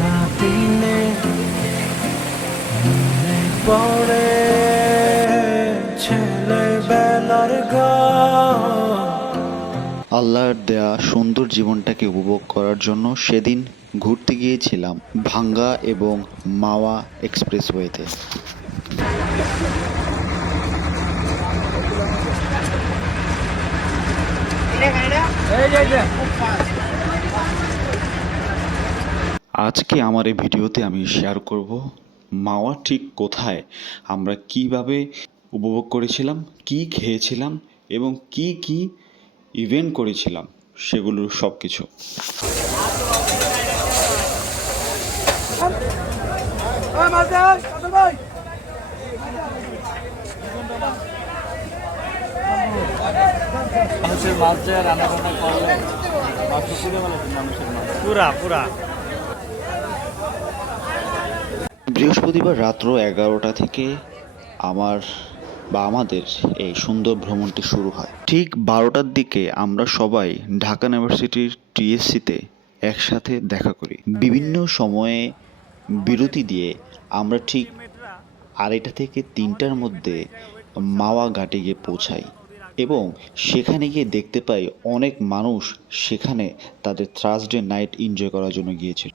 না দিনে মনে পড়ে ছেলেবেলার গান। আল্লাহর দেয়া সুন্দর জীবনটাকে উপভোগ করার জন্য সেদিন ঘুরতে গিয়েছিলাম ভাঙ্গা এবং মাওয়া এক্সপ্রেসওয়েতে। আজকে আমার এই ভিডিওতে আমি শেয়ার করব মাওয়া ঠিক কোথায়, আমরা কিভাবে উপভোগ করেছিলাম, কি খেয়েছিলাম এবং কি কি ইভেন্ট করেছিলাম সেগুলোর সব কিছু। মানুষের মাছ যে রান্না বান্না করলে মাছ তো পুড়ে গেল, মানুষের মাছ পুরা পুরা। বৃহস্পতিবার রাত্র 11টা থেকে আমাদের এই সুন্দর ভ্রমণটি শুরু হয়। ঠিক 12টার দিকে আমরা সবাই ঢাকা ইউনিভার্সিটির টিএসসিতে একসাথে দেখা করি। বিভিন্ন সময়ে বিরতি দিয়ে আমরা ঠিক 2:30 থেকে 3টার মধ্যে মাওয়া ঘাটে গিয়ে পৌঁছাই এবং সেখানে গিয়ে দেখতে পাই অনেক মানুষ সেখানে তাদের থার্সডে নাইট এনজয় করার জন্য গিয়েছিল।